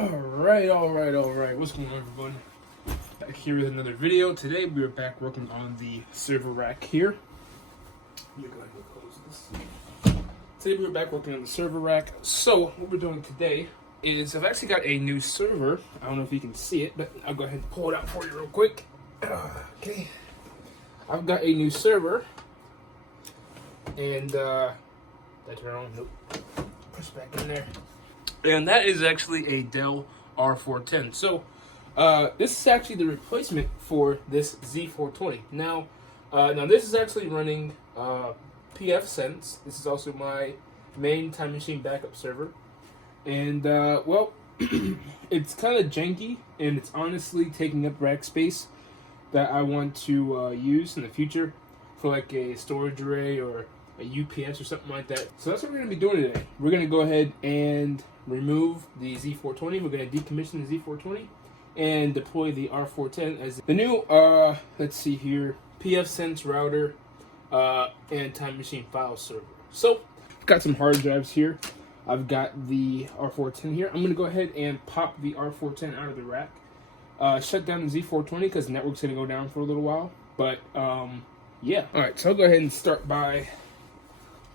Alright. What's going on, everyone? Back here with another video. Today we are back working on the server rack here. Let me go ahead and close this. Today we're back working on the server rack. So what we're doing today is I've actually got a new server. I don't know if you can see it, but I'll go ahead and pull it out for you real quick. Okay. I've got a new server. And did I turn on? Nope. Push back in there. And that is actually a Dell R410. So this is actually the replacement for this Z420. Now this is actually running pfSense. This is also my main time machine backup server. And well, it's kind of janky, and it's honestly taking up rack space that I want to use in the future for like a storage array or a UPS or something like that. So that's what we're going to be doing today. We're going to go ahead and remove the Z420. We're going to decommission the Z420 and deploy the R410 as the new, let's see here, pfSense router and time machine file server. So I've got some hard drives here. I've got the R410 here. I'm going to go ahead and pop the R410 out of the rack. Shut down the Z420 because the network's going to go down for a little while. But yeah. All right, so I'll go ahead and start by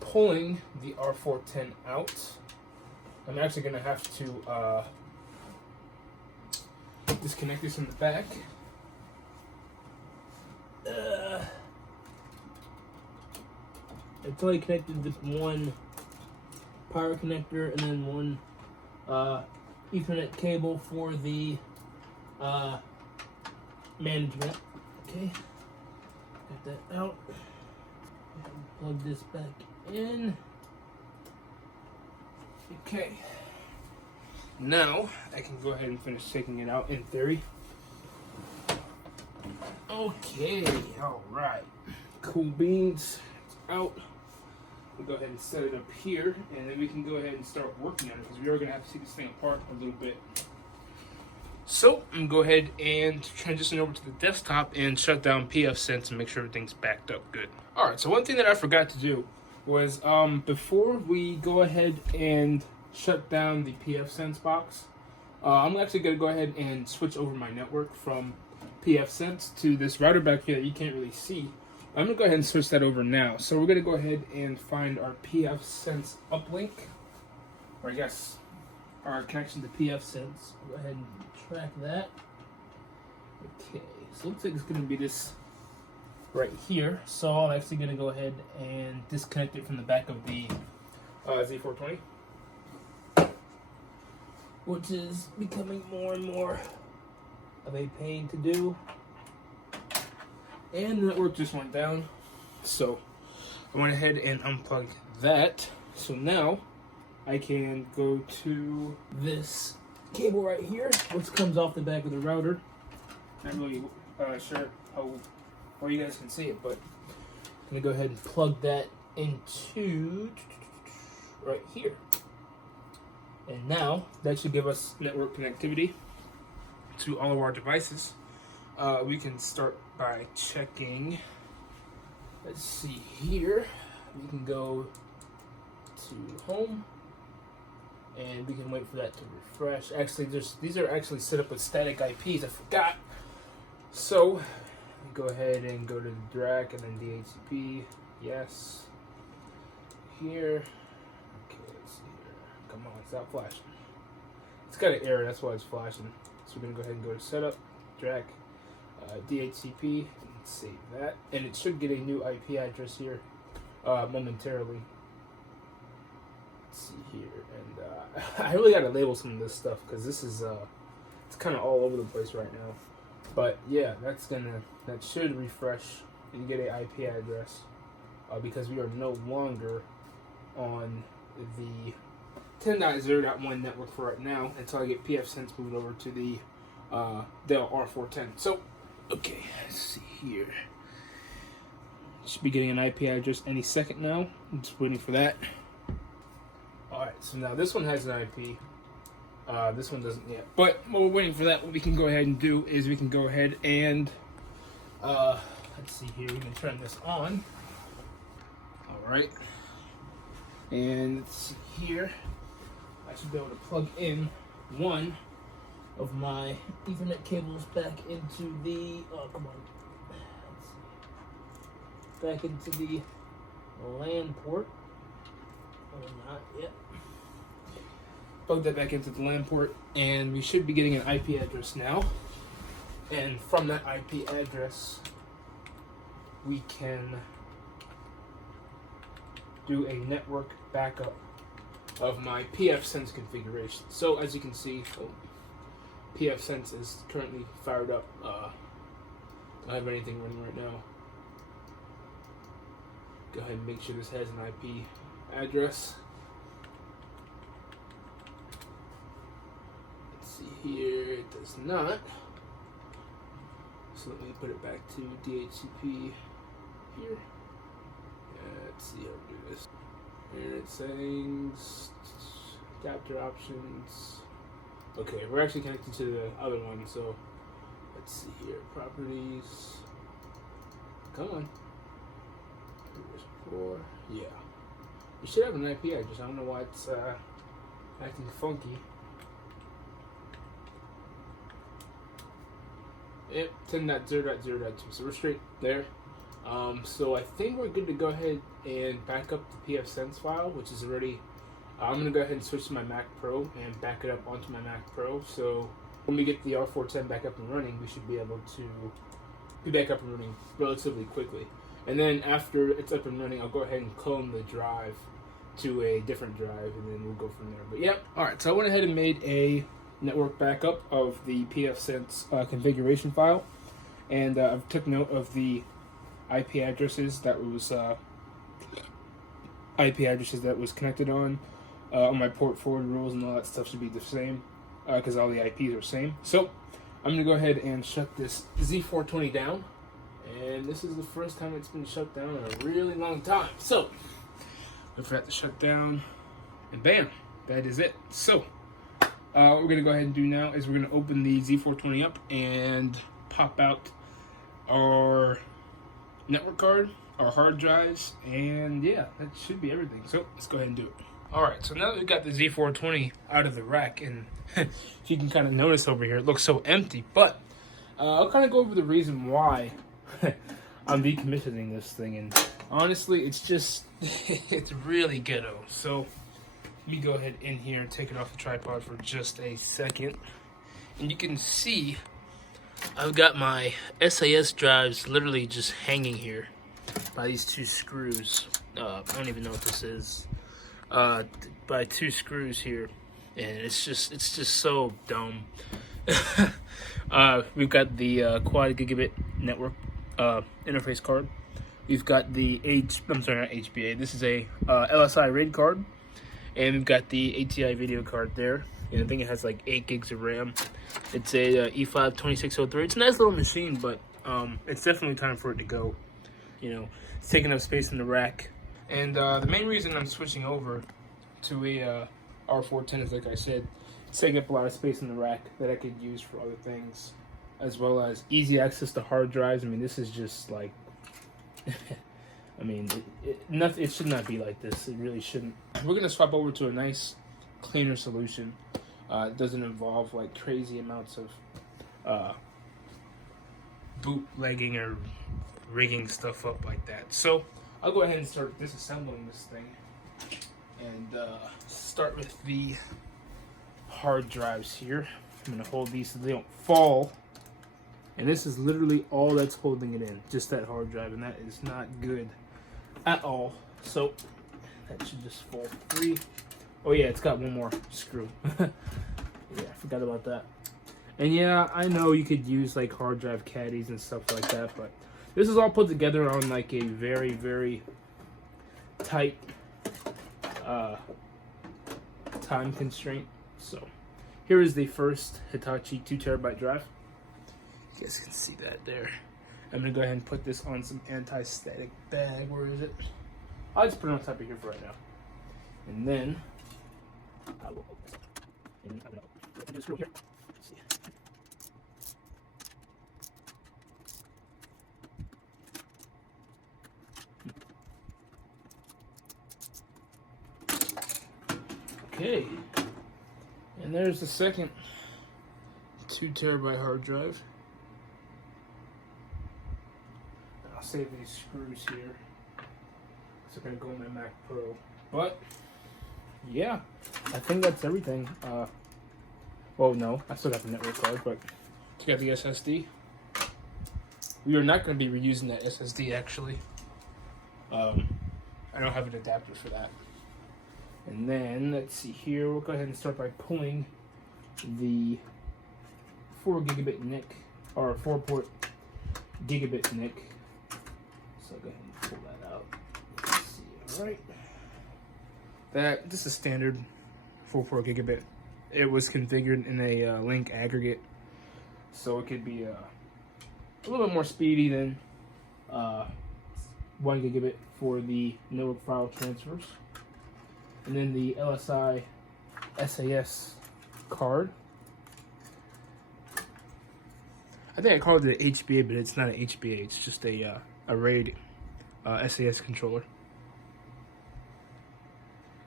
pulling the R410 out. I'm actually going to have to disconnect this from the back. It's only connected to one power connector and then one Ethernet cable for the management. Okay, got that out. Plug this back in. Okay. Now I can go ahead and finish taking it out in theory. Okay, alright. Cool beans. It's out. We'll go ahead and set it up here, and then we can go ahead and start working on it because we are going to have to take this thing apart a little bit. So I'm going to go ahead and transition over to the desktop and shut down pfSense and make sure everything's backed up good. Alright, so one thing that I forgot to do was before we go ahead and shut down the pfSense box, I'm actually going to go ahead and switch over my network from pfSense to this router back here that you can't really see. I'm going to go ahead and switch that over now. So we're going to go ahead and find our pfSense uplink, or I guess our connection to pfSense. Go ahead and track that. Okay, so it looks like it's going to be this right here. So I'm actually going to go ahead and disconnect it from the back of the Z420, which is becoming more and more of a pain to do. And the network just went down, so I went ahead and unplugged that. So now I can go to this cable right here, which comes off the back of the router. Not really sure how well you guys can see it, but I'm gonna go ahead and plug that into right here. And now that should give us network connectivity to all of our devices. We can start by checking. Let's see here. We can go to home, and we can wait for that to refresh. Actually, these are actually set up with static IPs. I forgot. So go ahead and go to the DRAC and then dhcp. Yes. Here. Okay, let's see here. Come on, stop flashing. It's got an error, that's why it's flashing. So we're gonna go ahead and go to setup, DRAC, dhcp, and save that. And it should get a new IP address here momentarily. Let's see here, and I really gotta label some of this stuff because this is it's kind of all over the place right now. But yeah, that should refresh and get an IP address because we are no longer on the 10.0.1 network for right now until I get pfSense moved over to the Dell R410. So, okay, let's see here. Should be getting an IP address any second now. I'm just waiting for that. Alright, so now this one has an IP. This one doesn't yet. But while we're waiting for that, what we can go ahead and do is we can go ahead and let's see here, we can turn this on. Alright. And let's see here. I should be able to plug in one of my Ethernet cables back into the, oh, come on. Let's see. Back into the LAN port. Or not yet. Plug that back into the LAN port, and we should be getting an IP address now. And from that IP address, we can do a network backup of my pfSense configuration. So as you can see, pfSense is currently fired up. Don't have anything running right now. Go ahead and make sure this has an IP address. Let's see here, it does not. So let me put it back to dhcp here. Let's see how to do this. And it's saying adapter options. Okay, we're actually connected to the other one, so let's see here. Properties. Come on. Four. Yeah. You should have an IP address. I don't know why it's acting funky. Yep, 10.0.0.2. So we're straight there. So I think we're good to go ahead and back up the pfSense file, which is already. I'm gonna go ahead and switch to my Mac Pro and back it up onto my Mac Pro. So when we get the R410 back up and running, we should be able to be back up and running relatively quickly. And then after it's up and running, I'll go ahead and clone the drive to a different drive, and then we'll go from there. But yep. All right. So I went ahead and made a network backup of the pfSense configuration file, and I took note of the IP addresses that was connected on my port forward rules, and all that stuff should be the same because all the IPs are the same. So I'm gonna go ahead and shut this Z420 down, and this is the first time it's been shut down in a really long time. So wait for that to shut down, and bam, that is it. So what we're gonna go ahead and do now is we're gonna open the Z420 up and pop out our network card, our hard drives, and yeah, that should be everything. So let's go ahead and do it. Alright, so now that we've got the Z420 out of the rack, and if you can kind of notice over here, it looks so empty, but I'll kind of go over the reason why I'm decommissioning this thing, and honestly, it's just, it's really ghetto. So let me go ahead in here and take it off the tripod for just a second, and you can see I've got my SAS drives literally just hanging here by these two screws. I don't even know what this is. By two screws here, and it's just so dumb. We've got the quad gigabit network interface card. We've got the not HBA. This is a LSI RAID card, and we've got the ATI video card there. And I think it has like 8 gigs of RAM. It's a E5 2603. It's a nice little machine, but it's definitely time for it to go. You know, it's taking up space in the rack. And the main reason I'm switching over to a R410 is, like I said, it's taking up a lot of space in the rack that I could use for other things, as well as easy access to hard drives. I mean, this is just like, I mean, it should not be like this. It really shouldn't. We're gonna swap over to a nice, cleaner solution. It doesn't involve like crazy amounts of bootlegging or rigging stuff up like that. So I'll go ahead and start disassembling this thing, and start with the hard drives here. I'm going to hold these so they don't fall, and this is literally all that's holding it in, just that hard drive, and that is not good at all. So that should just fall free. Oh yeah, it's got one more screw. Yeah, I forgot about that. And yeah, I know you could use like hard drive caddies and stuff like that, but this is all put together on like a very, very tight time constraint. So here is the first Hitachi 2 terabyte drive. You guys can see that there. I'm gonna go ahead and put this on some anti-static bag. Where is it? I'll just put it on top of here for right now. And then I will open it up. Just screw here. Okay, and there's the second 2 terabyte hard drive. And I'll save these screws here. So they're gonna go in my Mac Pro. But yeah, I think that's everything. Well, no, I still got the network card, but I got the SSD. We are not going to be reusing that SSD actually. I don't have an adapter for that. And then let's see here. We'll go ahead and start by pulling the 4 gigabit NIC or 4-port gigabit NIC. So go ahead and pull that out. Let's see. All right. This is standard 4-port gigabit. It was configured in a link aggregate, so it could be a little bit more speedy than 1 gigabit for the network file transfers. And then the LSI SAS card. I think I called it an HBA, but it's not an HBA. It's just a RAID SAS controller.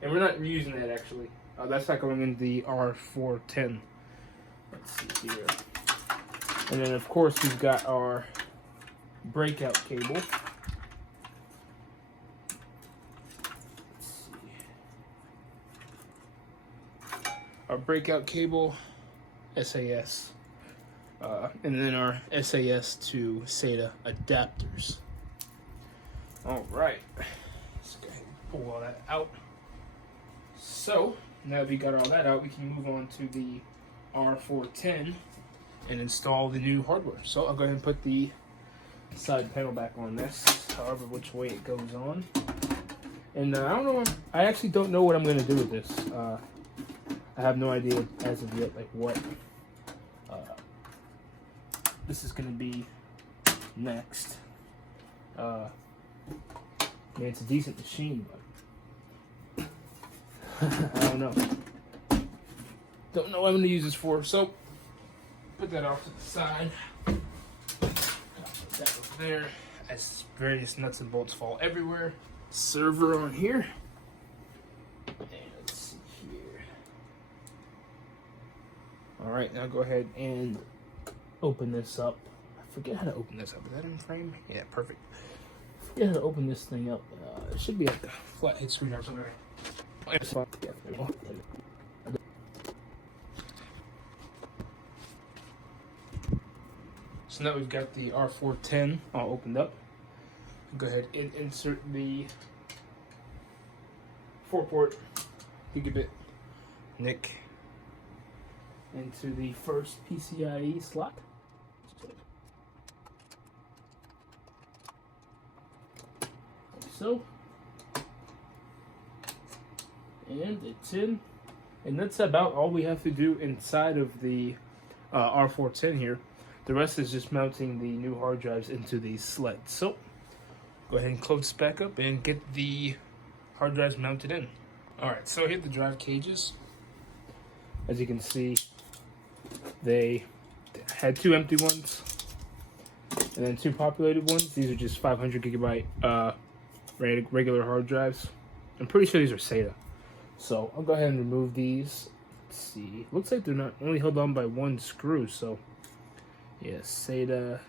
And we're not reusing that actually. That's not going in the R410. Let's see here. And then of course we've got our breakout cable. Let's see. Our breakout cable, SAS. And then our SAS to SATA adapters. All right. Let's go ahead and pull all that out. So, now that we got all that out, we can move on to the R410 and install the new hardware. So I'll go ahead and put the side panel back on this, however which way it goes on. And I don't know, I actually don't know what I'm going to do with this. I have no idea as of yet, like what this is going to be next. Man, it's a decent machine, but I don't know. Don't know what I'm going to use this for, so put that off to the side. Put that over there as various nuts and bolts fall everywhere. Server on here. And let's see here. Alright, now go ahead and open this up. I forget how to open this up. Is that in frame? Yeah, perfect. I forget how to open this thing up. It should be like the flathead screwdriver somewhere. So now we've got the R410 all opened up. Go ahead and insert the 4-port gigabit NIC into the first PCIe slot. Like so. And it's in. And that's about all we have to do inside of the R410 here. The rest is just mounting the new hard drives into these sleds. So go ahead and close this back up and get the hard drives mounted in. Alright, so I hit the drive cages. As you can see, they had 2 empty ones and then 2 populated ones. These are just 500 gigabyte regular hard drives. I'm pretty sure these are SATA. So I'll go ahead and remove these. Let's see. Looks like they're not only held on by 1 screw, so yeah, SATA.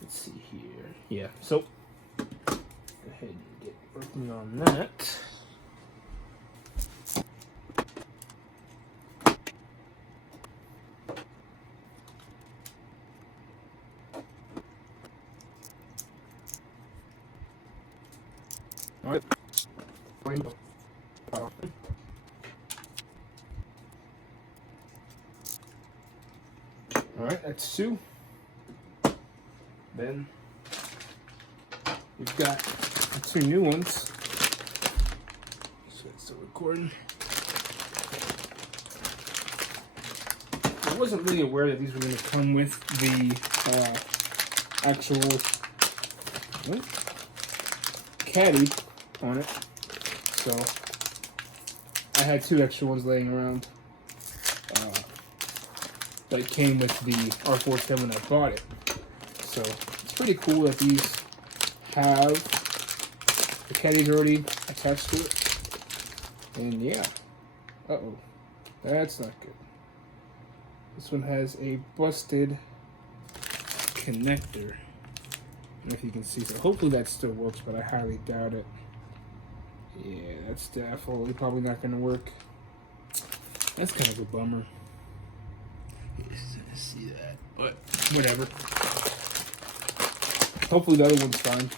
Let's see here. Yeah, so go ahead and get working on that. All right. Alright, that's 2. Then we've got the 2 new ones. So it's still recording. I wasn't really aware that these were going to come with the actual caddy on it. So I had 2 extra ones laying around. That came with the R410 when I bought it. So it's pretty cool that these have the caddies already attached to it. And yeah. Uh-oh. That's not good. This one has a busted connector. I don't know if you can see, so hopefully that still works, but I highly doubt it. Yeah, that's definitely probably not going to work. That's kind of a bummer. See that, but whatever. Hopefully the other one's fine.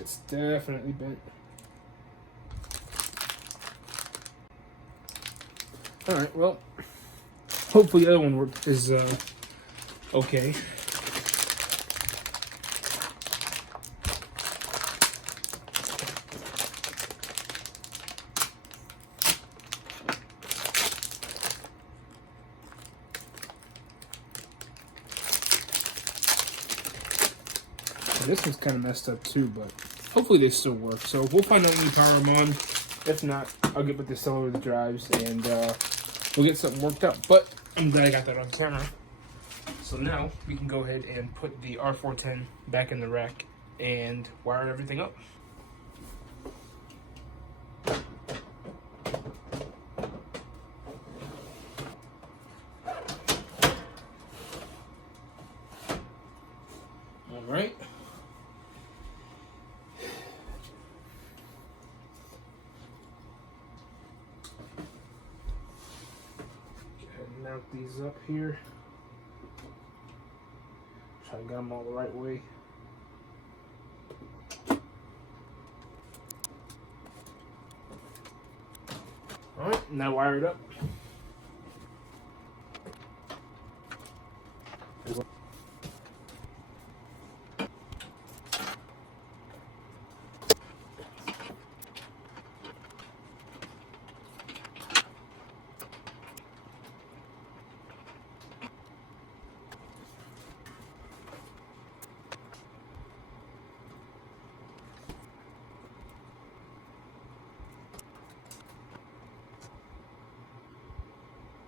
It's definitely bent. Alright, well, hopefully the other one is okay. This one's kind of messed up too, but hopefully they still work. So we'll find out when we power them on. If not, I'll get with the seller of the drives and we'll get something worked out. But I'm glad I got that on camera. So now we can go ahead and put the R410 back in the rack and wire everything up. All right. Mount these up here. Try to get them all the right way. Alright, now wire it up.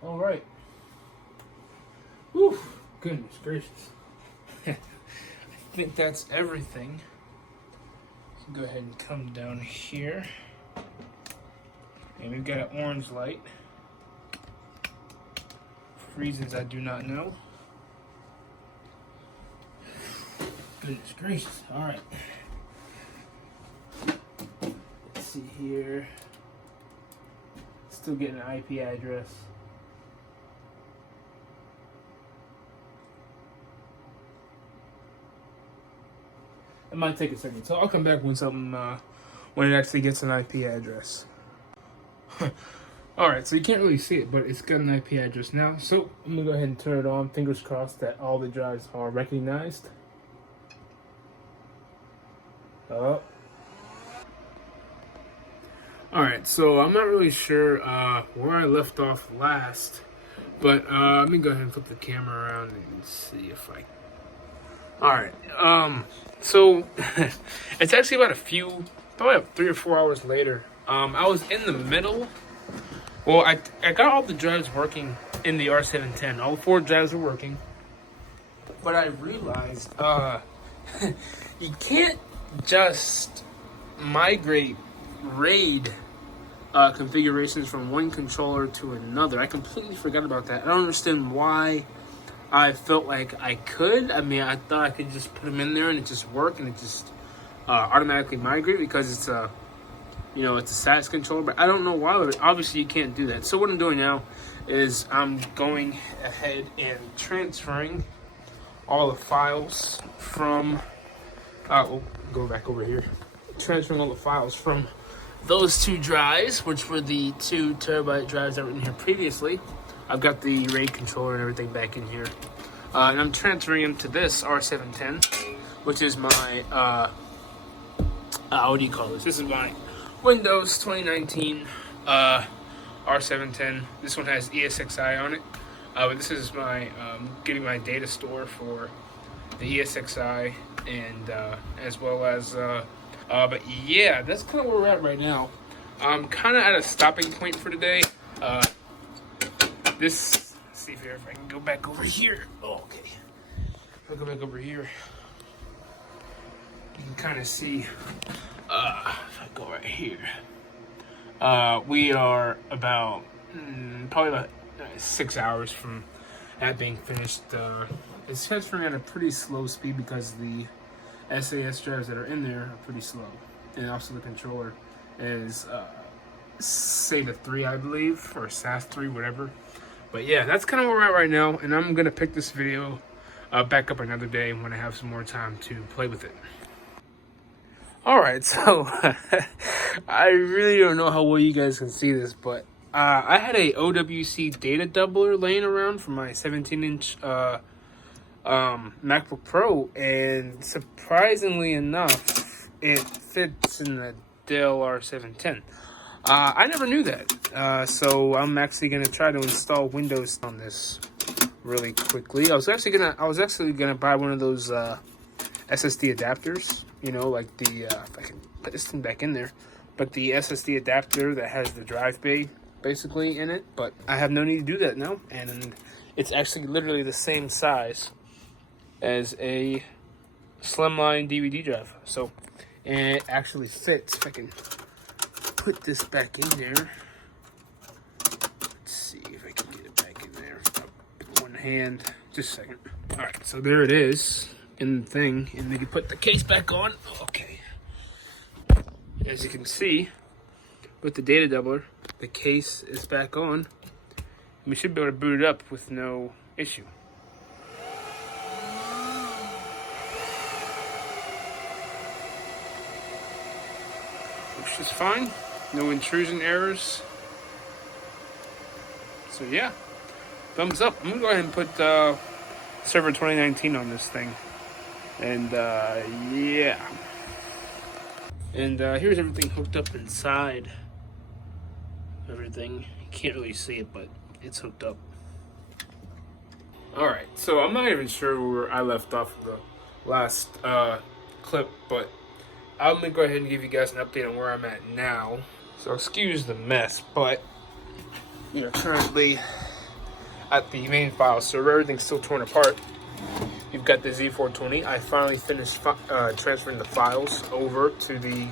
All right. Whew, goodness gracious. I think that's everything. So go ahead and come down here. And we've got an orange light. For reasons I do not know. Goodness gracious. All right. Let's see here. Still getting an IP address. It might take a second, so I'll come back when when it actually gets an IP address. Alright, so you can't really see it, but it's got an IP address now. So I'm gonna go ahead and turn it on. Fingers crossed that all the drives are recognized. Alright, so I'm not really sure where I left off last, but let me go ahead and flip the camera around and see if I. Alright, so it's actually probably 3 or 4 hours later. I was in the middle. Well, I got all the drives working in the R710. All 4 drives were working. But I realized you can't just migrate RAID configurations from one controller to another. I completely forgot about that. I don't understand why I felt like I could. I mean, I thought I could just put them in there and it just worked and it just automatically migrate because it's a, it's a SAS controller. But I don't know why. But obviously, you can't do that. So what I'm doing now is I'm going ahead and transferring all the files from. We'll go back over here. Transferring all the files from those 2 drives, which were the 2 terabyte drives that were in here previously. I've got the RAID controller and everything back in here. And I'm transferring them to this R710, which is my, what do you call this? This is my Windows 2019 R710. This one has ESXi on it. But this is my, getting my data store for the ESXi and as well as, but yeah, that's kind of where we're at right now. I'm kind of at a stopping point for today. Let's see if I can go back over here. Oh, okay. If I go back over here, you can kind of see, if I go right here, We are about probably about 6 hours from that being finished. It's transferring at a pretty slow speed because the SAS drives that are in there are pretty slow, and also the controller is SATA 3, I believe, or SAS 3, whatever. But yeah, that's kind of where we're at right now, and I'm gonna pick this video back up another day when I have some more time to play with it. Alright, so I really don't know how well you guys can see this, but I had a OWC data doubler laying around for my 17-inch MacBook Pro, and surprisingly enough, it fits in the Dell R710. I never knew that, so I'm actually gonna try to install Windows on this really quickly. I was actually gonna buy one of those SSD adapters, you know, like the if I can put this thing back in there, but the SSD adapter that has the drive bay basically in it. But I have no need to do that now, and it's actually literally the same size as a slimline DVD drive. So, and it actually fits. If I can put this back in there. Let's see if I can get it back in there with one hand. Just a second. All right, so there it is in the thing, and we can put the case back on. Okay. As you can see, with the data doubler, the case is back on. We should be able to boot it up with no issue. Which is fine. No intrusion errors. So yeah, thumbs up. I'm gonna go ahead and put server 2019 on this thing. And yeah. And here's everything hooked up inside. Everything. You can't really see it, but it's hooked up. Alright, so I'm not even sure where I left off the last clip, but I'm gonna go ahead and give you guys an update on where I'm at now. So excuse the mess, but we are currently at the main file server. Everything's still torn apart. You've got the Z420. I finally finished transferring the files over to the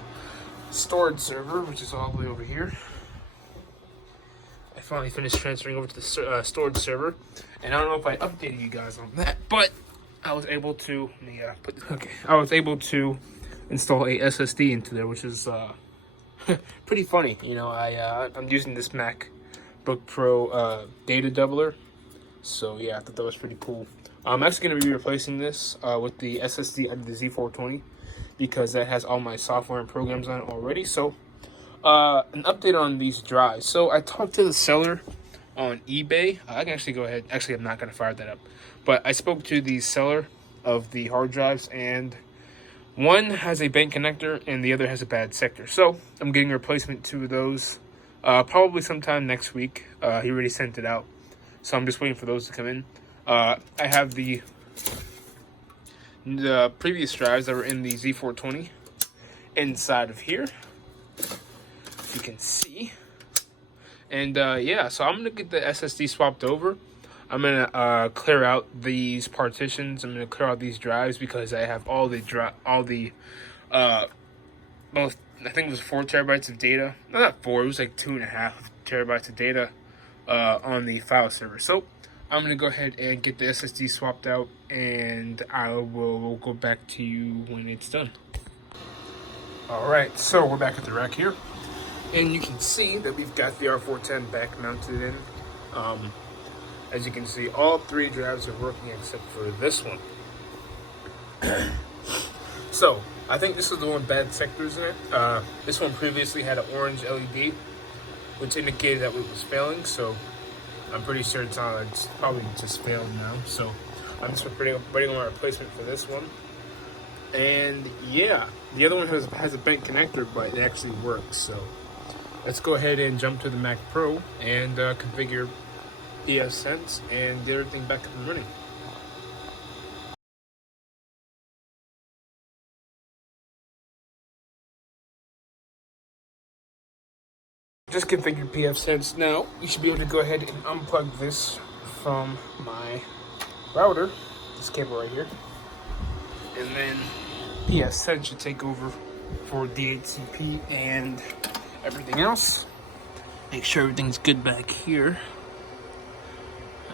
storage server, which is all the way over here. I finally finished transferring over to the storage server, and I don't know if I updated you guys on that, but I was able to. I was able to install a SSD into there, which is pretty funny. You know, I'm using this MacBook Pro data doubler, so yeah, I thought that was pretty cool. I'm actually going to be replacing this with the SSD of the Z420 because that has all my software and programs on it already. So an update on these drives. So I talked to the seller on eBay. I can actually go ahead. Actually, I'm not going to fire that up, but I spoke to the seller of the hard drives, and one has a bank connector and the other has a bad sector. So I'm getting a replacement to those probably sometime next week. He already sent it out, so I'm just waiting for those to come in. I have the previous drives that were in the Z420 inside of here, you can see. And yeah, so I'm gonna get the SSD swapped over. I'm gonna clear out these partitions. I'm gonna clear out these drives because I have all the most, I think it was 4 terabytes of data. No, not 4. It was like 2.5 terabytes of data on the file server. So I'm gonna go ahead and get the SSD swapped out, and I will go back to you when it's done. All right, so we're back at the rack here, and you can see that we've got the R410 back mounted in. As you can see, all 3 drives are working except for this one. So I think this is the one bad sectors in it. This one previously had an orange LED, which indicated that it was failing. So I'm pretty sure it's probably just failed now. So I'm just waiting on my replacement for this one. And yeah, the other one has a bent connector, but it actually works. So let's go ahead and jump to the Mac Pro and configure pfSense and get everything back up and running. Just configured pfSense. Now you should be able to go ahead and unplug this from my router, this cable right here, and then pfSense should take over for dhcp and everything else. Make sure everything's good back here.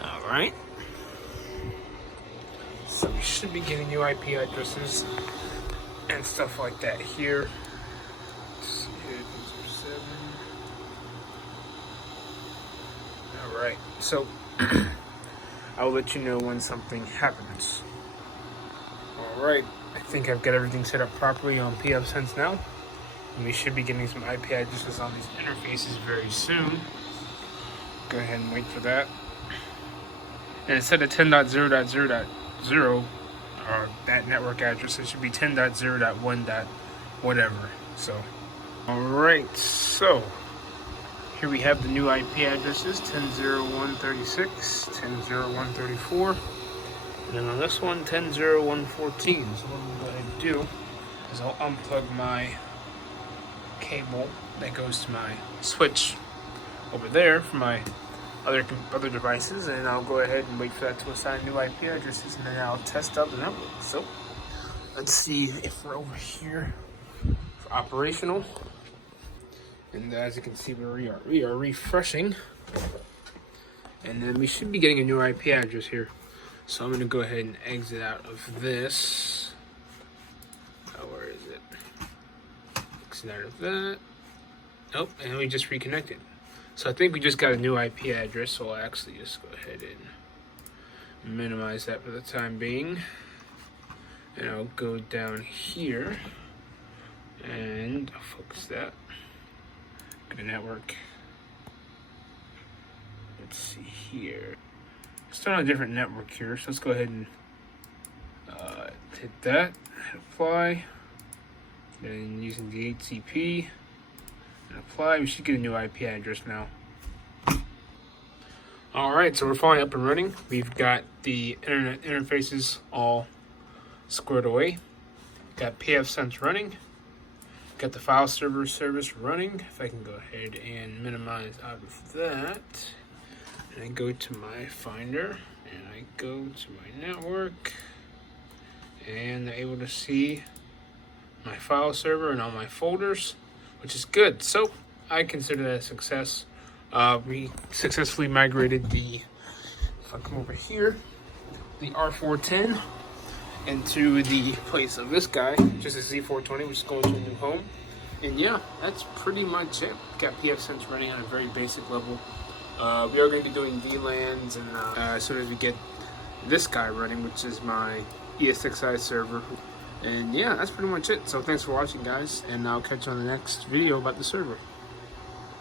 Alright. So we should be getting new IP addresses and stuff like that here. Alright, so I'll let you know when something happens. Alright, I think I've got everything set up properly on pfSense now. And we should be getting some IP addresses on these interfaces very soon. Go ahead and wait for that. And instead of 10.0.0.0, that network address, it should be 10.0.1. Whatever. So, alright, so here we have the new IP addresses, 10.0.136, 10.0.134, and then on this one, 10.0.114. So what I'm going to do is I'll unplug my cable that goes to my switch over there for my other devices, and I'll go ahead and wait for that to assign new IP addresses, and then I'll test out the network. So let's see if we're over here for operational. And as you can see, we are refreshing, and then we should be getting a new IP address here. So I'm going to go ahead and exit out of this. Oh, where is it? Exit out of that. Nope, and we just reconnected. So I think we just got a new IP address, so I'll actually just go ahead and minimize that for the time being. And I'll go down here, and I'll focus that. Go to network. Let's see here. Still on a different network here, so let's go ahead and hit that, hit apply. Then using the dhcp and apply, we should get a new IP address now. Alright, so we're finally up and running. We've got the internet interfaces all squared away. Got pfSense running. Got the file server service running. If I can go ahead and minimize out of that. And I go to my Finder, and I go to my network, and I'm able to see my file server and all my folders, which is good. So I consider that a success. We successfully migrated the, if I come over here, the R410 into the place of this guy, just a Z420, which is going to a new home. And yeah, that's pretty much it. Got pfSense running on a very basic level. We are going to be doing VLANs, and as soon as we get this guy running, which is my ESXi server. And yeah, that's pretty much it. So thanks for watching, guys, and I'll catch you on the next video about the server.